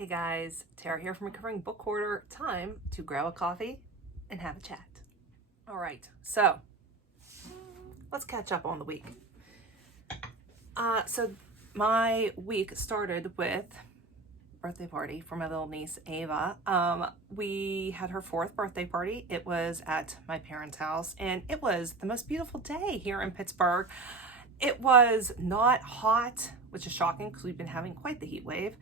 Hey guys, Tara here from Recovering Book Hoarder. Time to grab a coffee and have a chat. All right, so let's catch up on the week. So my week started with birthday party for my little niece Ava. We had her 4th birthday party. It was at my parents' house, and it was the most beautiful day here in Pittsburgh. It was not hot, which is shocking because we've been having quite the heat wave.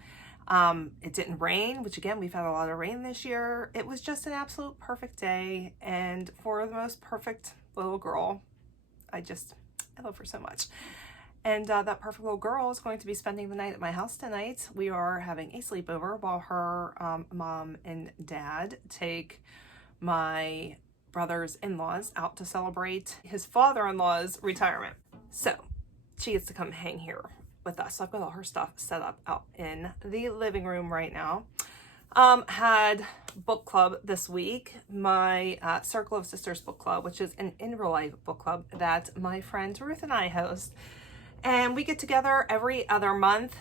It didn't rain, which again, we've had a lot of rain this year. It was just an absolute perfect day, and for the most perfect little girl, I love her so much. And that perfect little girl is going to be spending the night at my house tonight. We are having a sleepover while her mom and dad take my brother's in-laws out to celebrate his father-in-law's retirement. So she gets to come hang here with us. So I've got all her stuff set up out in the living room right now. Had book club this week, my Circle of Sisters book club, which is an in real life book club that my friend Ruth and I host. And we get together every other month.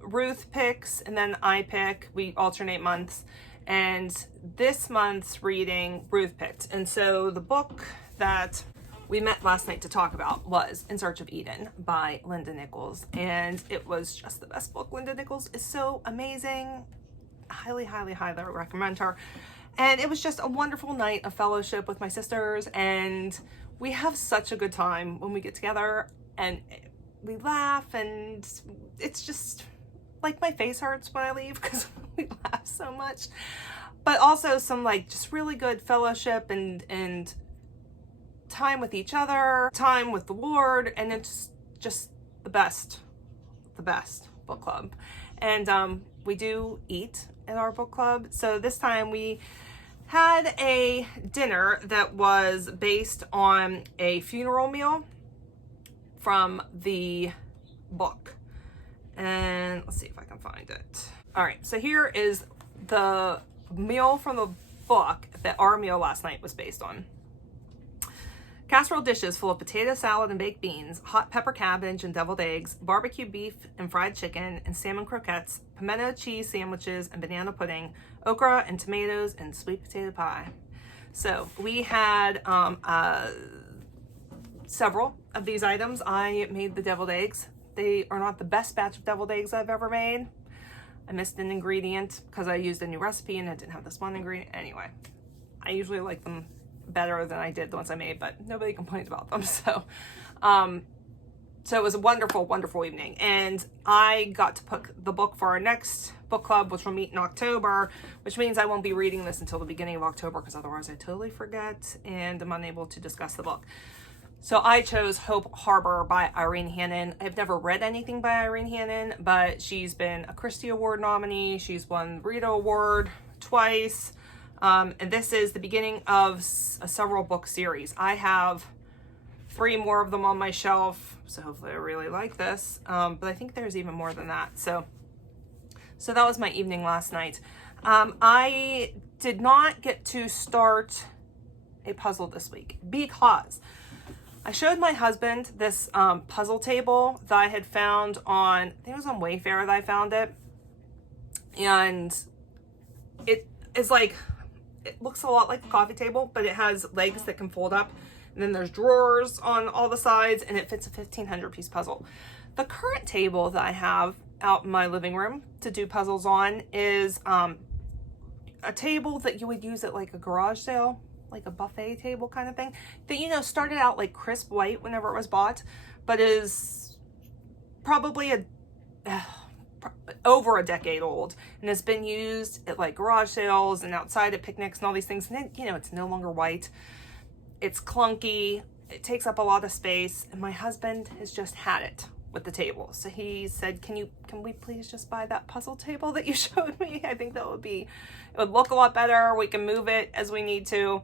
Ruth picks and then I pick. We alternate months. And this month's reading, Ruth picked. And so the book that we met last night to talk about was In Search of Eden by Linda Nichols. And it was just the best book. Linda Nichols is so amazing. Highly, highly, highly recommend her. And it was just a wonderful night of fellowship with my sisters. And we have such a good time when we get together and we laugh. And it's just like my face hurts when I leave because we laugh so much. But also some like just really good fellowship and time with each other, time with the Lord, and it's just the best book club. And we do eat at our book club. So this time we had a dinner that was based on a funeral meal from the book. And let's see if I can find it. All right, so here is the meal from the book that our meal last night was based on. Casserole dishes full of potato salad and baked beans, hot pepper cabbage and deviled eggs, barbecue beef and fried chicken, and salmon croquettes, pimento cheese sandwiches and banana pudding, okra and tomatoes, and sweet potato pie. So we had several of these items. I made the deviled eggs. They are not the best batch of deviled eggs I've ever made. I missed an ingredient because I used a new recipe and it didn't have this one ingredient. Anyway, I usually like them better than I did the ones I made, but nobody complained about them. So it was a wonderful, wonderful evening. And I got to pick the book for our next book club, which will meet in October, which means I won't be reading this until the beginning of October because otherwise I totally forget and I'm unable to discuss the book. So I chose Hope Harbor by Irene Hannon. I've never read anything by Irene Hannon, but she's been a Christy Award nominee. She's won Rita Award twice. And this is the beginning of a several book series. I have 3 more of them on my shelf, so hopefully I really like this. But I think there's even more than that. So that was my evening last night. I did not get to start a puzzle this week because I showed my husband this puzzle table that I had found on, I think it was on Wayfair that I found it. And it is like, it looks a lot like a coffee table, but it has legs that can fold up. And then there's drawers on all the sides, and it fits a 1,500 piece puzzle. The current table that I have out in my living room to do puzzles on is a table that you would use at like a garage sale, like a buffet table kind of thing, that, you know, started out like crisp white whenever it was bought, but is probably over a decade old and has been used at like garage sales and outside at picnics and all these things. And then, you know, it's no longer white. It's clunky. It takes up a lot of space. And my husband has just had it with the table. So he said, can we please just buy that puzzle table that you showed me? I think it would look a lot better. We can move it as we need to.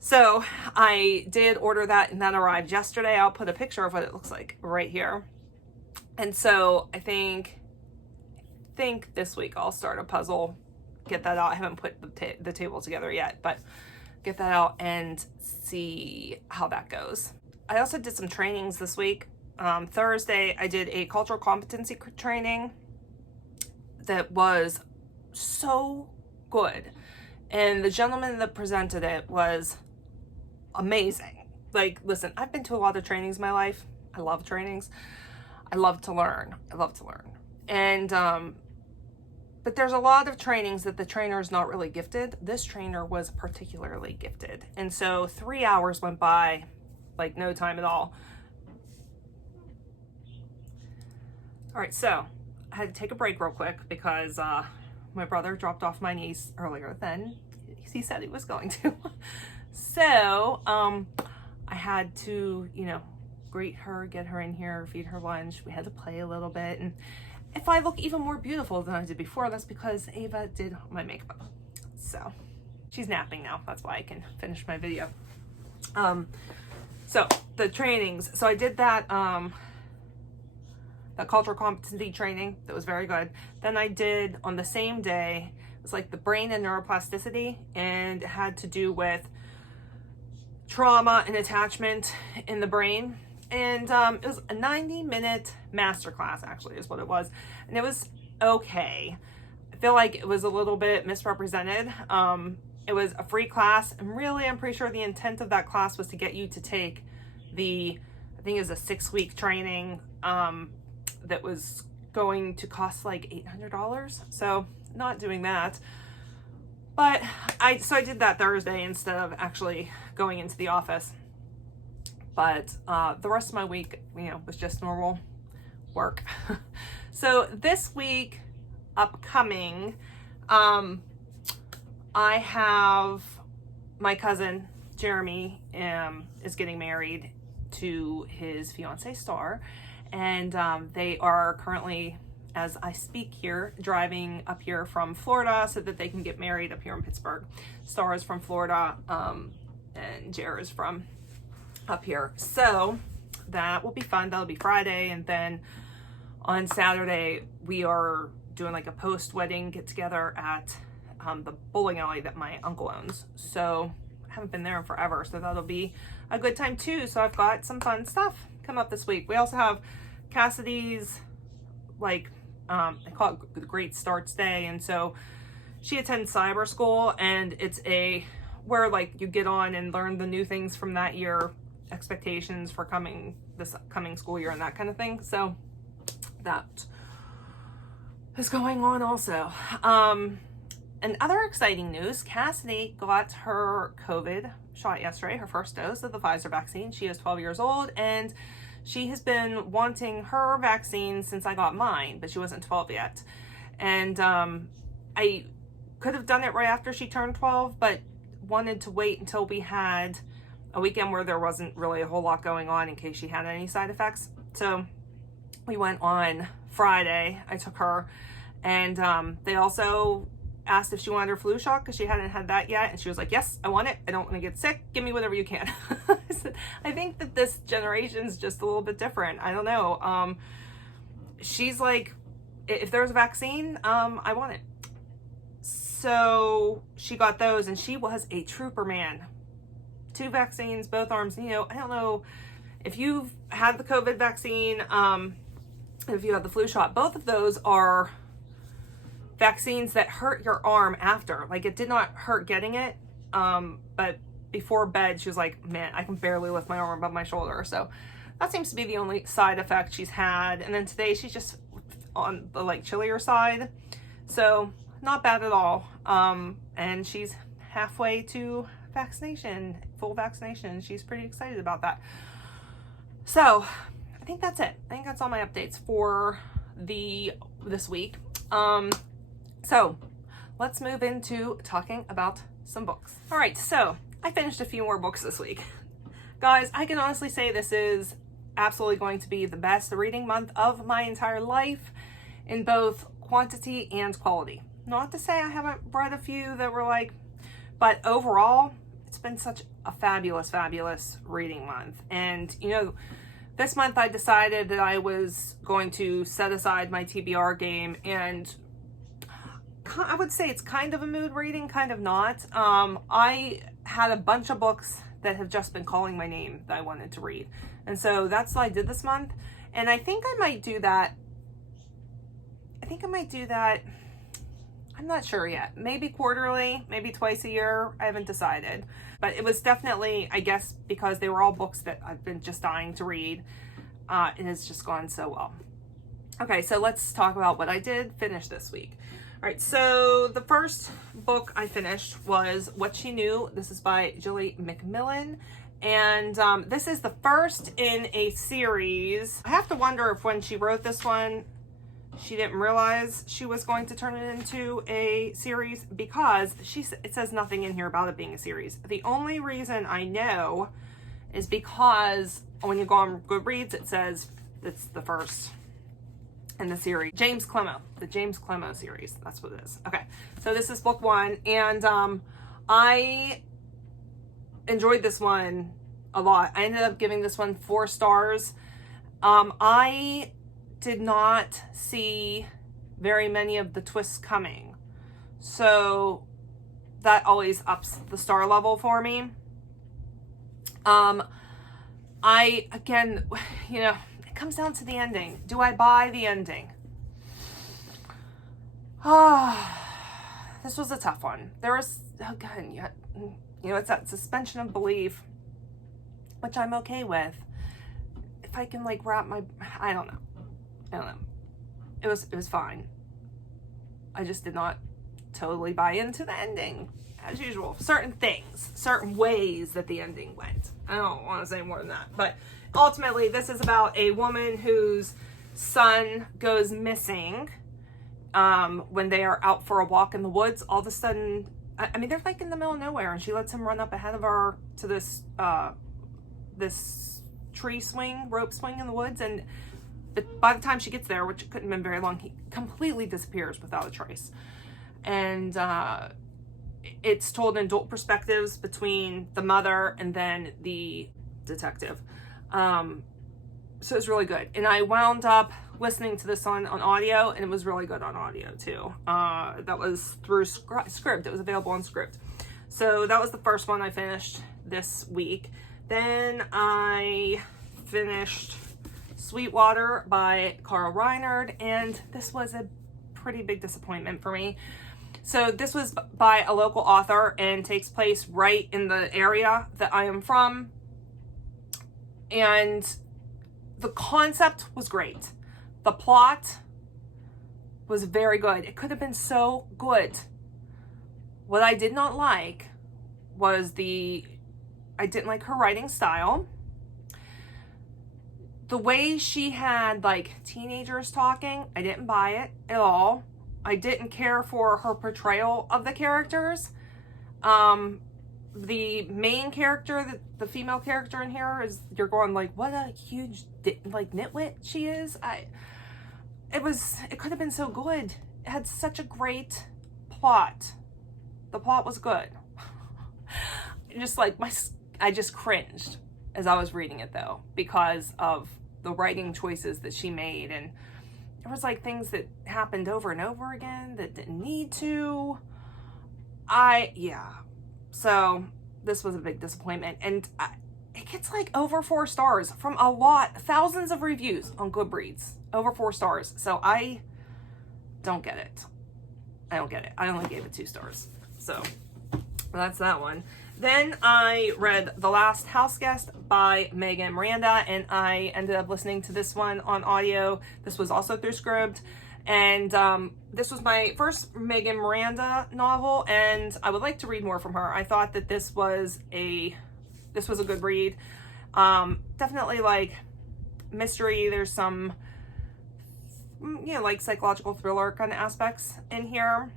So I did order that and that arrived yesterday. I'll put a picture of what it looks like right here. And so I think this week I'll start a puzzle, get that out. I haven't put the table together yet, but get that out and see how that goes. I also did some trainings this week. Thursday, I did a cultural competency training that was so good. And the gentleman that presented it was amazing. Like, listen, I've been to a lot of trainings in my life. I love trainings. I love to learn. And, but there's a lot of trainings that the trainer is not really gifted. This trainer was particularly gifted. And so 3 hours went by like no time at all. All right, so I had to take a break real quick because my brother dropped off my niece earlier than he said he was going to. So I had to, you know, greet her, get her in here, feed her lunch. We had to play a little bit. And if I look even more beautiful than I did before, that's because Ava did my makeup. So she's napping now. That's why I can finish my video. So the trainings. So I did that cultural competency training. That was very good. Then I did on the same day, it was like the brain and neuroplasticity, and it had to do with trauma and attachment in the brain. And it was a 90-minute masterclass, actually, is what it was. And it was okay. I feel like it was a little bit misrepresented. It was a free class, and really, I'm pretty sure the intent of that class was to get you to take the, I think it was a 6-week training that was going to cost like $800. So not doing that. But I did that Thursday instead of actually going into the office. But the rest of my week, you know, was just normal work. So this week, upcoming, I have my cousin, Jeremy, is getting married to his fiancée, Star. And they are currently, as I speak here, driving up here from Florida so that they can get married up here in Pittsburgh. Star is from Florida, and Jer is from up here. So that will be fun. That'll be Friday. And then on Saturday, we are doing like a post-wedding get-together at the bowling alley that my uncle owns. So I haven't been there in forever. So that'll be a good time too. So I've got some fun stuff come up this week. We also have Cassidy's, like, they call it the Great Starts Day. And so she attends cyber school, and it's where like you get on and learn the new things from that year, expectations for this coming school year and that kind of thing. So that is going on also. And other exciting news, Cassidy got her COVID shot yesterday, her first dose of the Pfizer vaccine. She is 12 years old, and she has been wanting her vaccine since I got mine, but she wasn't 12 yet. And I could have done it right after she turned 12, but wanted to wait until we had a weekend where there wasn't really a whole lot going on in case she had any side effects. So we went on Friday. I took her, and they also asked if she wanted her flu shot because she hadn't had that yet, and she was like, yes, I want it. I don't want to get sick. Give me whatever you can. I said, I think that this generation's just a little bit different. I don't know. She's like, if there's a vaccine, I want it. So she got those, and she was a trooper, man. 2 vaccines, both arms. You know, I don't know if you've had the COVID vaccine, if you had the flu shot. Both of those are vaccines that hurt your arm after. Like, it did not hurt getting it, but before bed she was like, man, I can barely lift my arm above my shoulder. So that seems to be the only side effect she's had. And then today she's just on the like chillier side, so not bad at all. And she's halfway to vaccination, full vaccination. She's pretty excited about that. So I think that's it. I think that's all my updates for this week. So let's move into talking about some books. All right, so I finished a few more books this week. Guys, I can honestly say this is absolutely going to be the best reading month of my entire life in both quantity and quality. Not to say I haven't read a few that were like, but overall, it's been such a fabulous, fabulous reading month. And, you know, this month I decided that I was going to set aside my TBR game, and I would say it's kind of a mood reading, kind of not. I had a bunch of books that have just been calling my name that I wanted to read. And so that's what I did this month. And I think I might do that. I think I might do that. I'm not sure yet. Maybe quarterly, maybe twice a year. I haven't decided. But it was definitely, I guess, because they were all books that I've been just dying to read. It has just gone so well. Okay, so let's talk about what I did finish this week. All right, so the first book I finished was What She Knew. This is by Julie McMillan. And this is the first in a series. I have to wonder if when she wrote this one, she didn't realize she was going to turn it into a series, because it says nothing in here about it being a series. The only reason I know is because when you go on Goodreads, it says it's the first in the series. James Clemmo, the James Clemmo series. That's what it is. Okay, so this is book 1, and I enjoyed this one a lot. I ended up giving this one 4 stars. I did not see very many of the twists coming, so that always ups the star level for me. Again, you know, it comes down to the ending. Do I buy the ending? This was a tough one. There was, again, you know, it's that suspension of belief, which I'm okay with. If I can, like, wrap my, I don't know. It was fine. I just did not totally buy into the ending, as usual. Certain things, certain ways that the ending went. I don't want to say more than that. But ultimately, this is about a woman whose son goes missing when they are out for a walk in the woods. All of a sudden, I mean, they're like in the middle of nowhere, and she lets him run up ahead of her to this tree swing, rope swing in the woods, and by the time she gets there, which couldn't have been very long, he completely disappears without a trace. And it's told in dual perspectives between the mother and then the detective. So it's really good. And I wound up listening to this on audio, and it was really good on audio too. That was through Script. It was available on Script. So that was the first one I finished this week. Then I finished Sweetwater by Reinert, and this was a pretty big disappointment for me. So this was by a local author and takes place right in the area that I am from, and the concept was great. The plot was very good. It could have been so good. What I did not like was I didn't like her writing style. The way she had, like, teenagers talking, I didn't buy it at all. I didn't care for her portrayal of the characters. The main character, the female character in here, is, you're going like, what a huge, like, nitwit she is. It could have been so good. It had such a great plot. The plot was good. Just like, I just cringed as I was reading it, though, because of the writing choices that she made, and there was like things that happened over and over again that didn't need to. So this was a big disappointment, and it gets like over 4 stars from thousands of reviews on Goodreads, over 4 stars. So I don't get it. I only gave it 2 stars. So that's that one. Then I read The Last Houseguest by Megan Miranda, and I ended up listening to this one on audio. This was also through Script, and this was my first Megan Miranda novel, and I would like to read more from her. I thought that this was a good read. Definitely like mystery. There's some, you know, like psychological thriller kind of aspects in here,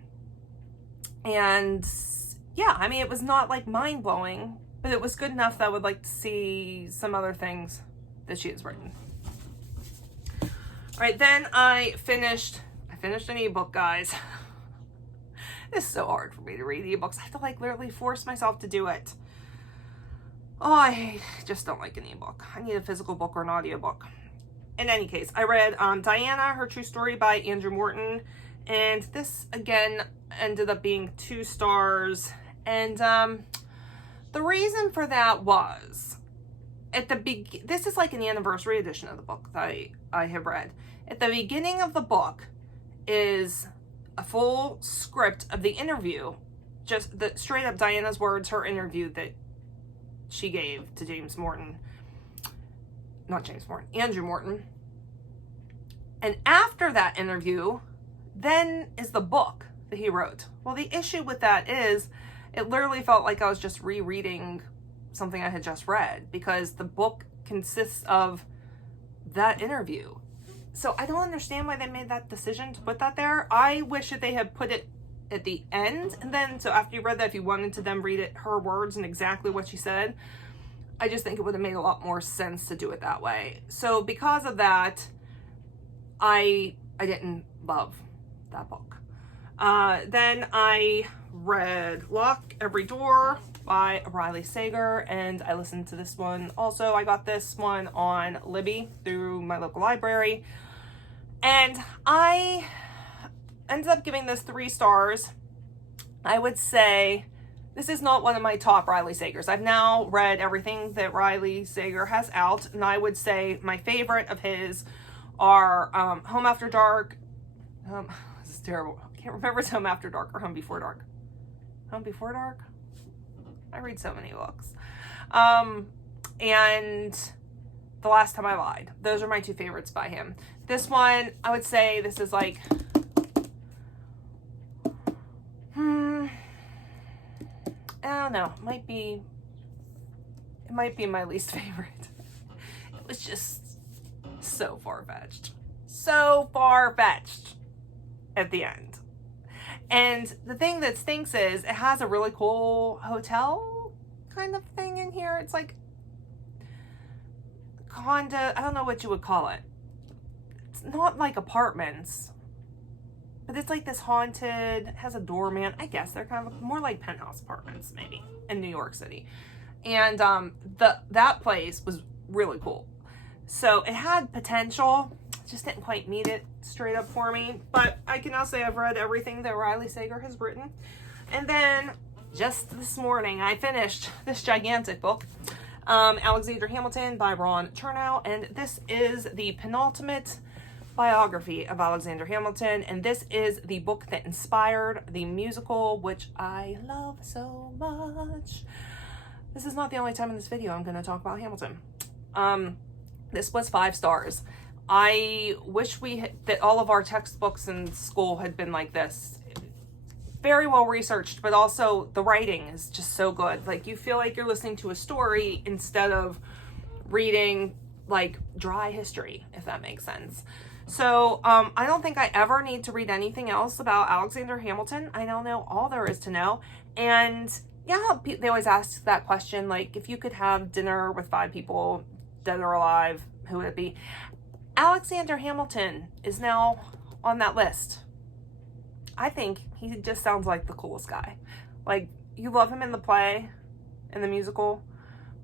and yeah, I mean, it was not like mind-blowing, but it was good enough that I would like to see some other things that she has written. All right, then I finished an ebook, guys. It's so hard for me to read ebooks. I have to like literally force myself to do it. Oh, I just don't like an ebook. I need a physical book or an audiobook. In any case, I read Diana, Her True Story by Andrew Morton, and this again ended up being 2 stars. And the reason for that was, this is like an anniversary edition of the book that I have read. At the beginning of the book, is a full script of the interview, just the straight up Diana's words, her interview that she gave to James Morton. Not James Morton, Andrew Morton. And after that interview, then is the book that he wrote. Well, the issue with that is it literally felt like I was just rereading something I had just read, because the book consists of that interview. So I don't understand why they made that decision to put that there. I wish that they had put it at the end, and then so after you read that, if you wanted to then read it, her words and exactly what she said, I just think it would have made a lot more sense to do it that way. So because of that, I didn't love that book. Then I read Lock Every Door by Riley Sager, and I listened to this one also. I got this one on Libby through my local library, and I ended up giving this 3 stars. I would say this is not one of my top Riley Sagers. I've now read everything that Riley Sager has out, and I would say my favorite of his are Home After Dark. This is terrible. I can't remember if it's Home After Dark or Home Before Dark. Home Before Dark? I read so many books. And The Last Time I Lied. Those are my 2 favorites by him. This one, I would say this is like... I don't know. It might be my least favorite. It was just so far-fetched. So far-fetched at the end. And the thing that stinks is it has a really cool hotel kind of thing in here. It's like condo, I don't know what you would call it. It's not like apartments, but it's like this haunted, it has a doorman. I guess they're kind of more like penthouse apartments maybe in New York City. And that place was really cool. So it had potential, just didn't quite meet it straight up for me. But I can now say I've read everything that Riley Sager has written. And then just this morning, I finished this gigantic book, Alexander Hamilton by Ron Chernow. And this is the penultimate biography of Alexander Hamilton. And this is the book that inspired the musical, which I love so much. This is not the only time in this video I'm going to talk about Hamilton. This was 5 stars. I wish that all of our textbooks in school had been like this. Very well researched, but also the writing is just so good. Like, you feel like you're listening to a story instead of reading like dry history, if that makes sense. So I don't think I ever need to read anything else about Alexander Hamilton. I don't know all there is to know. And yeah, they always ask that question, like, if you could have dinner with 5 people, dead or alive, who would it be? Alexander Hamilton is now on that list. I think he just sounds like the coolest guy. Like, you love him in the play, in the musical,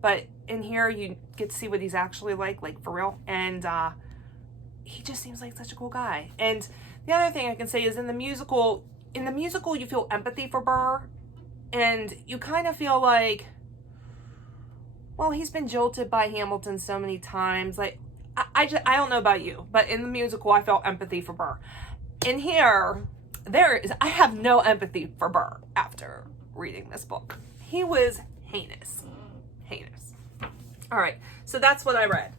but in here you get to see what he's actually like for real. And he just seems like such a cool guy. And the other thing I can say is in the musical you feel empathy for Burr, and you kind of feel like, well, he's been jilted by Hamilton so many times. Like, I don't know about you, but in the musical, I felt empathy for Burr. In here, I have no empathy for Burr after reading this book. He was heinous. Heinous. All right, so that's what I read.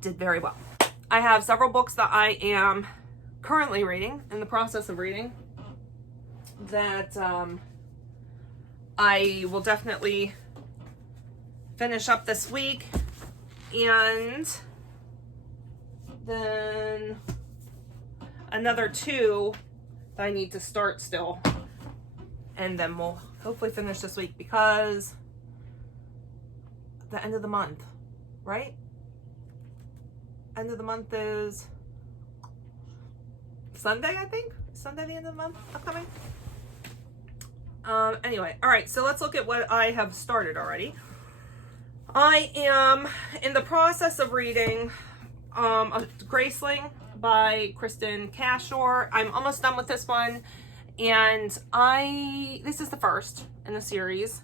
Did very well. I have several books that I am currently reading, in the process of reading, that I will definitely finish up this week. And then another 2 that I need to start still. And then we'll hopefully finish this week, because the end of the month, right? End of the month is Sunday, I think. Sunday, the end of the month, upcoming. Anyway, all right, so let's look at what I have started already. I am in the process of reading Graceling by Kristen Cashore. I'm almost done with this one, and this is the first in the series.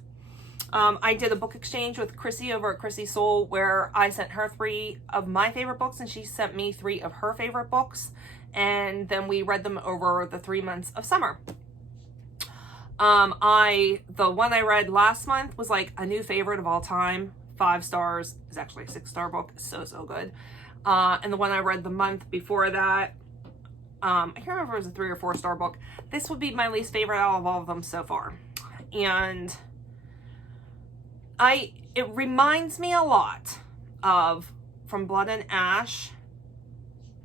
I did a book exchange with Chrissy over at Chrissy Soul, where I sent her 3 of my favorite books, and she sent me 3 of her favorite books. and then we read them over the 3 months of summer. The one I read last month was like a new favorite of all time. 5 stars. It's actually a 6-star book. It's so good. And the one I read the month before that, I can't remember if it was a 3 or 4-star book. This would be my least favorite out of all of them so far. And it reminds me a lot of From Blood and Ash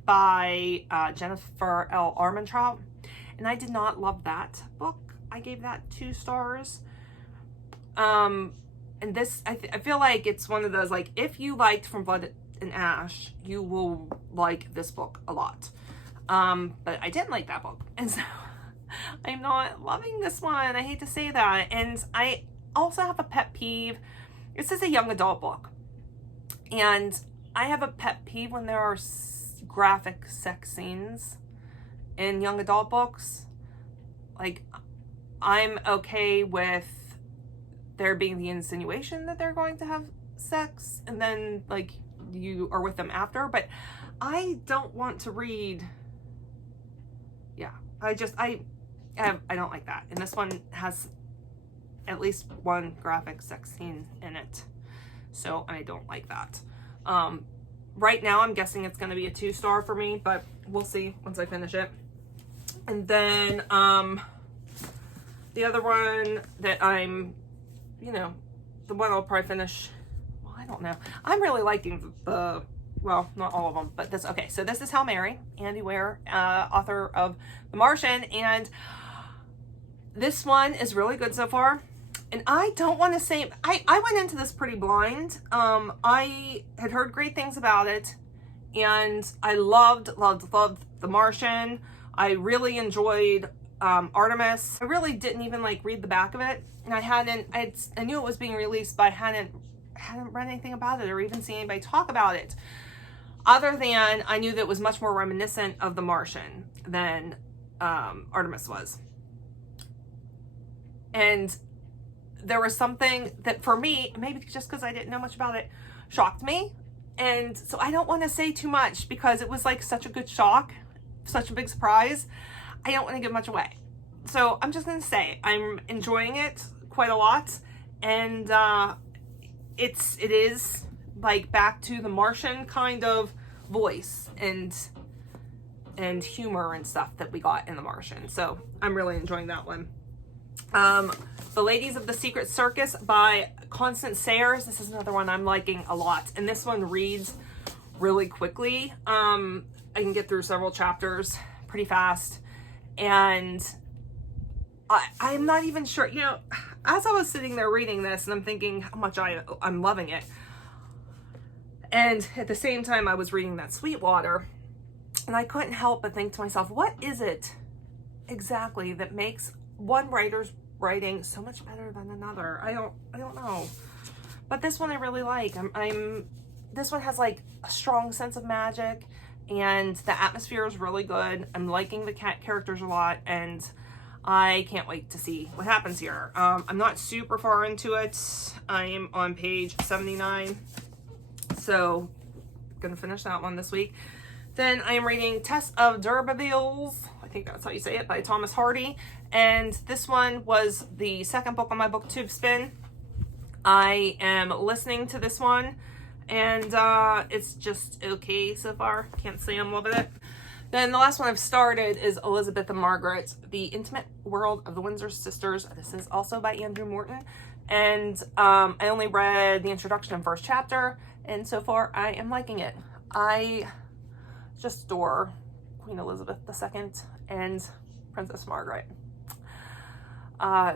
by Jennifer L. Armentrout. And I did not love that book. I gave that 2 stars. And this, I feel like it's one of those, like, if you liked From Blood and Ash, you will like this book a lot. But I didn't like that book. And so I'm not loving this one. I hate to say that. And I also have a pet peeve. This is a young adult book. And I have a pet peeve when there are graphic sex scenes in young adult books. Like, I'm okay with there being the insinuation that they're going to have sex and then, like, you are with them after, but I don't want to read. Yeah, I don't like that. And this one has at least one graphic sex scene in it, so I don't like that. Right now I'm guessing it's going to be a 2-star for me, but we'll see once I finish it. And then the other one that I'm, the one I'll probably finish, well, I don't know. I'm really liking the, well, not all of them, but this. Okay, so this is Hail Mary, Andy Weir, author of The Martian, and this one is really good so far. And I don't want to say, I went into this pretty blind. I had heard great things about it, and I loved The Martian. I really enjoyed Artemis. I really didn't even like read the back of it, and I knew it was being released, but I hadn't read anything about it or even seen anybody talk about it, other than I knew that it was much more reminiscent of The Martian than Artemis was. And there was something that, for me, maybe just because I didn't know much about it, shocked me. And so I don't want to say too much because it was like such a good shock, such a big surprise. I don't want to give much away. So I'm just going to say I'm enjoying it quite a lot. And it is like back to the Martian kind of voice and humor and stuff that we got in The Martian. So I'm really enjoying that one. The Ladies of the Secret Circus by Constance Sayers. This is another one I'm liking a lot. And this one reads really quickly. I can get through several chapters pretty fast. And I'm not even sure, as I was sitting there reading this and I'm thinking how much I'm loving it. And at the same time I was reading that Sweetwater, and I couldn't help but think to myself, what is it exactly that makes one writer's writing so much better than another? I don't know. But this one I really like. This one has like a strong sense of magic, and the atmosphere is really good. I'm liking the cat characters a lot, and I can't wait to see what happens here. I'm not super far into it. I am on page 79, so gonna finish that one this week. Then I am reading Test of D'Urbervilles, I think that's how you say it, by Thomas Hardy. And this one was the second book on my booktube spin. I am listening to this one, and it's just okay so far. Can't say I'm loving it. Then the last one I've started is Elizabeth and Margaret, The Intimate World of the Windsor Sisters. This is also by Andrew Morton. And I only read the introduction and first chapter, and so far I am liking it. I just adore Queen Elizabeth II and Princess Margaret.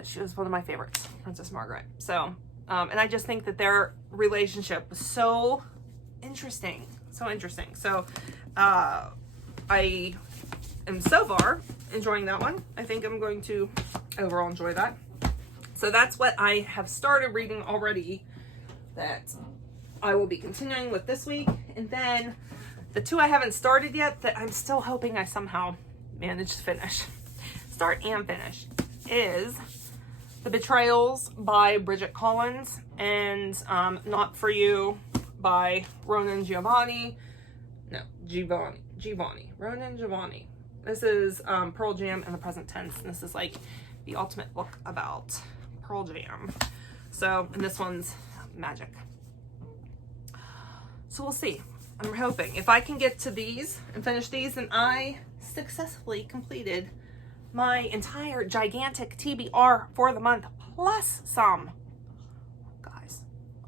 She was one of my favorites, Princess Margaret. So, and I just think that their relationship was so interesting. So, I am so far enjoying that one. I think I'm going to overall enjoy that. So that's what I have started reading already that I will be continuing with this week. And then the 2 I haven't started yet that I'm still hoping I somehow manage to finish, start and finish, is The Betrayals by Bridget Collins and Not For You by Giovanni. Giovanni. Ronan Giovanni. This is Pearl Jam in the present tense. And this is like the ultimate book about Pearl Jam. So, and this one's magic. So we'll see. I'm hoping if I can get to these and finish these, then I successfully completed my entire gigantic TBR for the month, plus some. Guys,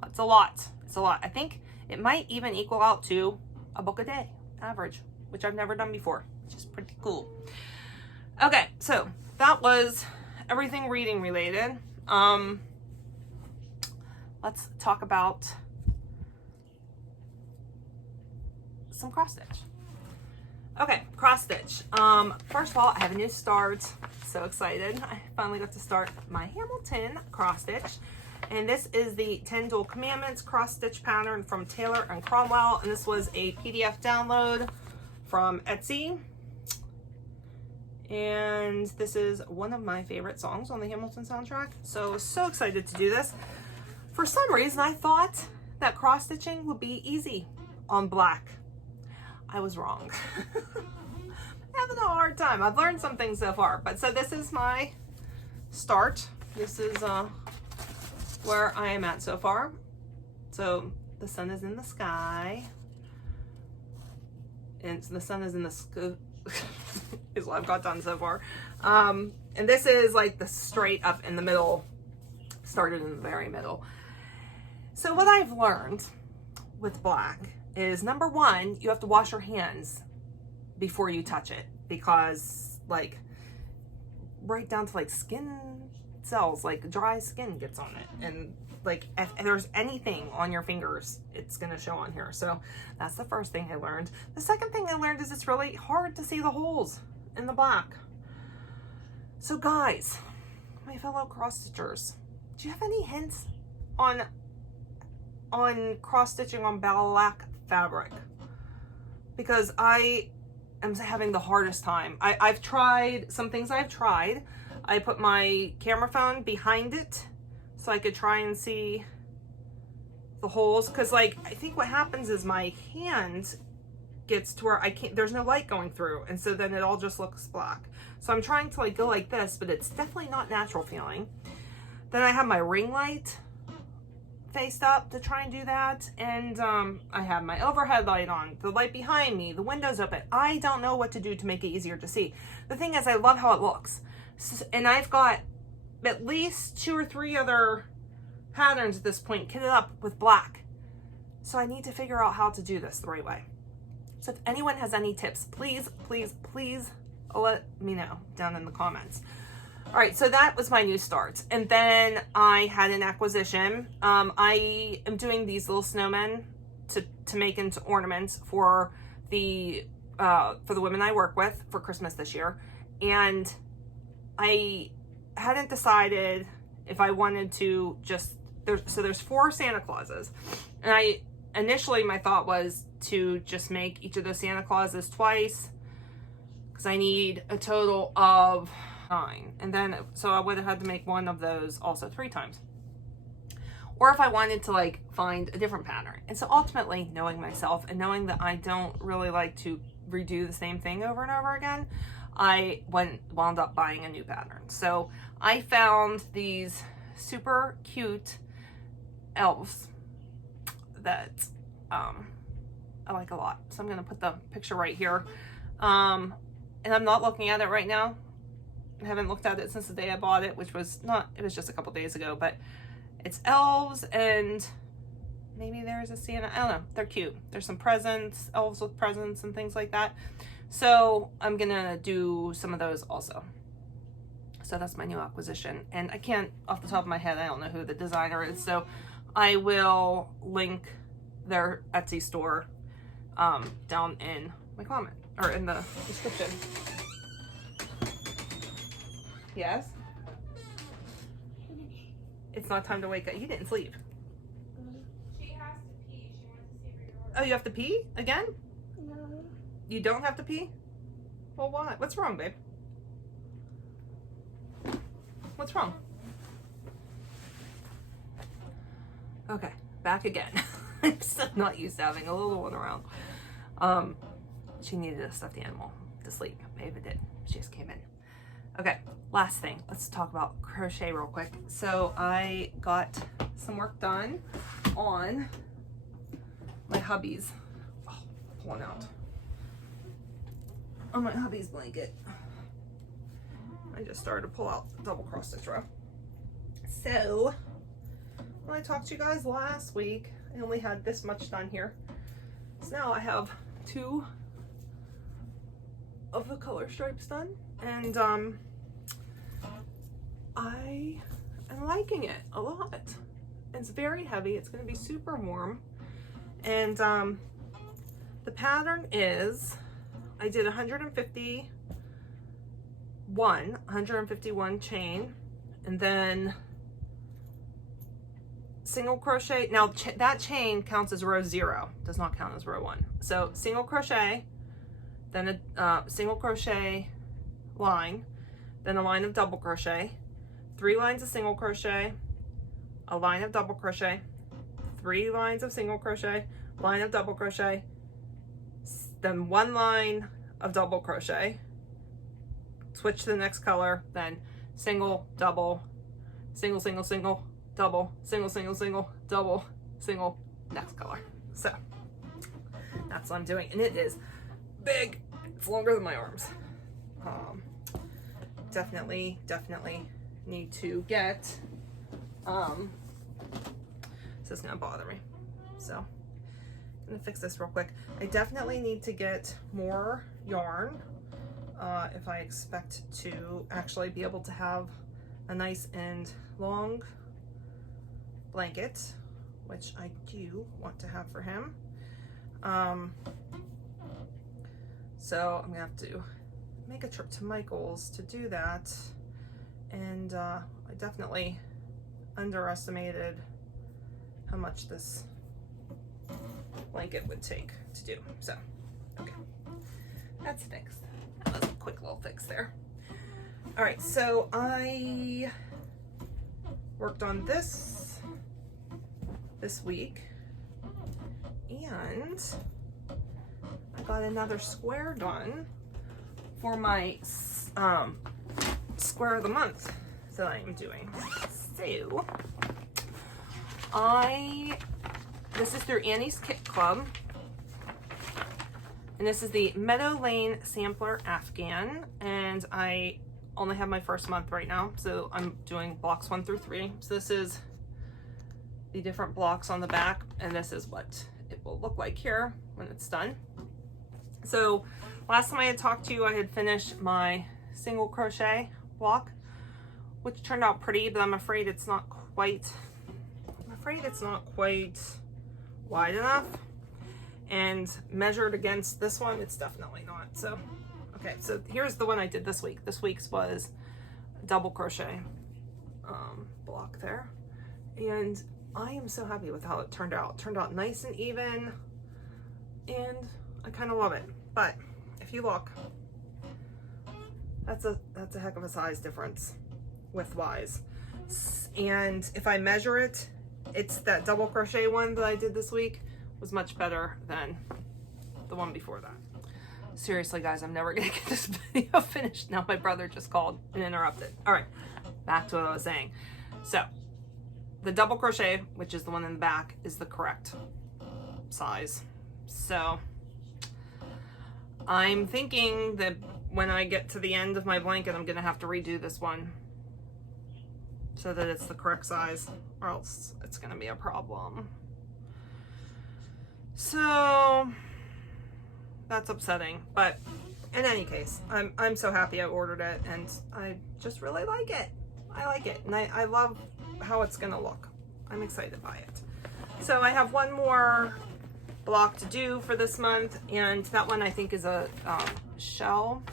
it's a lot. It's a lot. I think it might even equal out to a book a day average, which I've never done before, which is pretty cool. Okay, so that was everything reading related. Let's talk about some cross stitch. Okay, cross stitch. First of all, I have a new start. So excited. I finally got to start my Hamilton cross stitch. And this is the 10 Dual Commandments cross stitch pattern from Taylor and Cromwell. And this was a PDF download from Etsy. And this is one of my favorite songs on the Hamilton soundtrack. So I was so excited to do this. For some reason, I thought that cross stitching would be easy on black. I was wrong. Having a hard time. I've learned some things so far, but so this is my start. This is where I am at so far. So the sun is in the sky, and the sun is in the sky is what I've got done so far. And this is like the straight up in the middle, started in the very middle. So what I've learned with black is, number one, you have to wash your hands before you touch it, because like right down to like skin cells, like dry skin gets on it, and like if there's anything on your fingers, it's gonna show on here. So that's the first thing I learned. The second thing I learned is it's really hard to see the holes in the black. So guys, my fellow cross stitchers, do you have any hints on cross stitching on black fabric? Because I am having the hardest time. I've tried some things. I put my camera phone behind it so I could try and see the holes, because like I think what happens is my hand gets to where I can't, there's no light going through, and so then it all just looks black. So I'm trying to like go like this, but it's definitely not natural feeling. Then I have my ring light faced up to try and do that, and I have my overhead light on, the light behind me, the windows open. I don't know what to do to make it easier to see. The thing is, I love how it looks, and I've got at least 2 or 3 other patterns at this point kitted up with black, so I need to figure out how to do this the right way. So if anyone has any tips, please let me know down in the comments. All right, so that was my new start. And then I had an acquisition. I am doing these little snowmen to make into ornaments for the women I work with for Christmas this year. And I hadn't decided if I wanted to just, there's 4 Santa Clauses. And initially my thought was to just make each of those Santa Clauses twice, because I need a total of 9, and then so I would have had to make one of those also 3 times, or if I wanted to like find a different pattern. And so ultimately, knowing myself and knowing that I don't really like to redo the same thing over and over again, I wound up buying a new pattern. So I found these super cute elves that I like a lot. So I'm gonna put the picture right here, and I'm not looking at it right now. I haven't looked at it since the day I bought it, which was it was just a couple days ago, but it's elves, and maybe there's a Santa. I don't know. They're cute. There's some presents, elves with presents and things like that. So I'm gonna do some of those also. So that's my new acquisition. And I can't, off the top of my head, I don't know who the designer is. So I will link their Etsy store down in my comment, or in the description. Yes? It's not time to wake up. You didn't sleep. She has to pee. She wants to see if you're ordering. Oh, you have to pee again? No. You don't have to pee? Well, why? What's wrong, babe? What's wrong? Okay, back again. I'm still not used to having a little one around. she needed a stuffed animal to sleep. Ava did. She just came in. Okay, last thing. Let's talk about crochet real quick. So I got some work done on my hubby's, pulling out, on my hubby's blanket. I just started to pull out the double cross stitch row. So when I talked to you guys last week, I only had this much done here. So now I have 2 of the color stripes done, and I am liking it a lot. It's very heavy. It's going to be super warm, and the pattern is, I did 151 chain, and then single crochet. Now that chain counts as row 0, does not count as row 1. So single crochet, then a single crochet line, then a line of double crochet, 3 lines of single crochet, a line of double crochet, 3 lines of single crochet, line of double crochet, then 1 line of double crochet, switch to the next color, then single, double, single, single, single, double, single, single, single, double, single, next color. So that's what I'm doing, and it is big. It's longer than my arms. Definitely need to get, this is gonna bother me, so I'm gonna fix this real quick. I definitely need to get more yarn if I expect to actually be able to have a nice and long blanket, which I do want to have for him. So I'm gonna have to make a trip to Michael's to do that, and I definitely underestimated how much this blanket would take to do. So, okay, that's fixed. That was a quick little fix there. All right, so I worked on this week, and I got another square done for my square of the month that I am doing. So this is through Annie's Kit Club, and this is the Meadow Lane Sampler Afghan, and I only have my first month right now, so I'm doing blocks 1 through 3. So this is the different blocks on the back, and this is what it will look like here when it's done. So last time I had talked to you, I had finished my single crochet block, which turned out pretty, but I'm afraid it's not quite wide enough, and measured against this one, it's definitely not. So okay, so here's the one I did this week. This week's was double crochet block there, and I am so happy with how it turned out. It turned out nice and even, and I kind of love it. But if you look, that's a heck of a size difference width-wise. And if I measure it, it's that double crochet one that I did this week was much better than the one before that. Seriously, guys, I'm never gonna get this video finished. Now my brother just called and interrupted. All right, back to what I was saying. So the double crochet, which is the one in the back, is the correct size. So I'm thinking that when I get to the end of my blanket, I'm gonna have to redo this one so that it's the correct size, or else it's gonna be a problem. So that's upsetting, but in any case, I'm so happy I ordered it, and I just really like it. I like it, and I love how it's gonna look. I'm excited by it. So I have one more block to do for this month, and that one I think is a shell.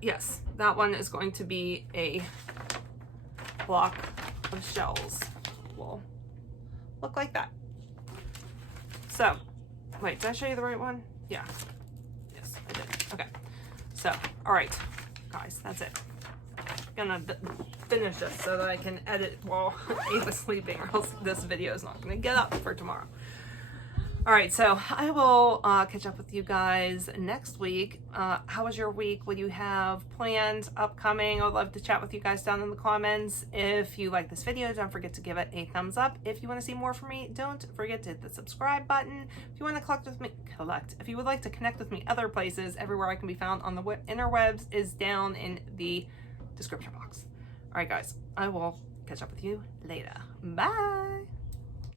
Yes, that one is going to be a block of shells. Will look like that. So, wait, did I show you the right one? Yeah. Yes, I did. Okay. So, all right, guys, that's it. I'm gonna finish this so that I can edit while Ava's sleeping, or else this video is not gonna get up for tomorrow. All right, so I will catch up with you guys next week. How was your week? What do you have planned upcoming? I would love to chat with you guys down in the comments. If you like this video, don't forget to give it a thumbs up. If you want to see more from me, don't forget to hit the subscribe button. If you want to if you would like to connect with me other places, everywhere I can be found on the interwebs is down in the description box. All right, guys, I will catch up with you later. Bye.